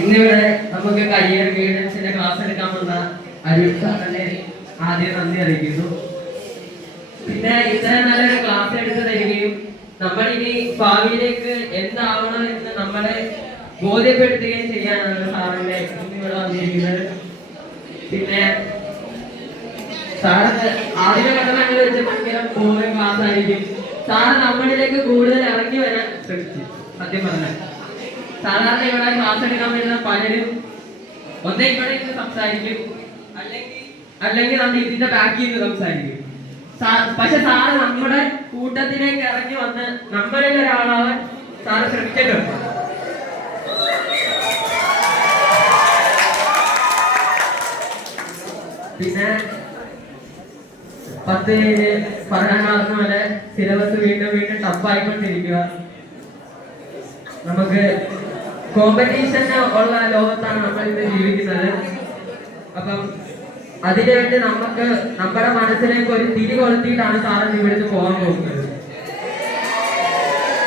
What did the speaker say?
ഇന്നിവിടെ നമുക്ക് career ഗൈഡൻസിന്റെ class എടുക്കാൻ വന്ന അരുൺ സാറിനെ ആദ്യം നന്ദി അറിയിക്കുന്നു. പിന്നെ ഇത്രയും നല്ലൊരു ക്ലാസ് എടുത്ത് തരികയും നമ്മളിനി ഭാവിയിലേക്ക് എന്താവണം എന്ന് നമ്മളെ ബോധ്യപ്പെടുത്തുകയും ചെയ്യാനാണ് സാറിന്റെ ഇന്നിവിടെ വന്നിരിക്കുന്നത്. പിന്നെ സാറ് ആദ്യ ഘട്ടങ്ങളിൽ വെച്ച് ഭയങ്കര ബോറിംഗ് ക്ലാസ് ആയിരിക്കും. സാറ് നമ്മളിലേക്ക് കൂടുതൽ ഇറങ്ങി വരാൻ ശ്രമിച്ചു. സത്യം പറഞ്ഞാൽ സാധാരണ ഇവിടെ ക്ലാസ് എടുക്കാൻ വരുന്ന പലരും ഒന്നേ ഇവിടെ ഇരുന്ന് സംസാരിക്കും, അല്ലെങ്കിൽ നമ്മൾ ഇതിന്റെ ബാക്കിൽ നിന്ന് സംസാരിക്കും. പക്ഷെ സാറ് നമ്മുടെ കൂട്ടത്തിലേക്ക് ഇറങ്ങി വന്ന് നമ്മളിൽ ഒരാളാവാൻ സാറ് ശ്രമിച്ചിട്ടുണ്ട്. പിന്നെ 10 10ാം ക്ലാസ് വരെ സിലബസ് വീണ്ടും ടഫായിക്കൊണ്ടിരിക്കുക. നമുക്ക് കോമ്പറ്റീഷന് ഉള്ള ലോകത്താണ് നമ്മൾ ഇന്ന് ജീവിക്കുന്നത്. അപ്പം അതിനുവേണ്ടി നമുക്ക് നമ്മുടെ മനസ്സിലേക്ക് ഒരു തിരി കൊളുത്തിയിട്ടാണ് സാറിന് ഇവിടുന്ന് പോകാൻ പോകുന്നത്.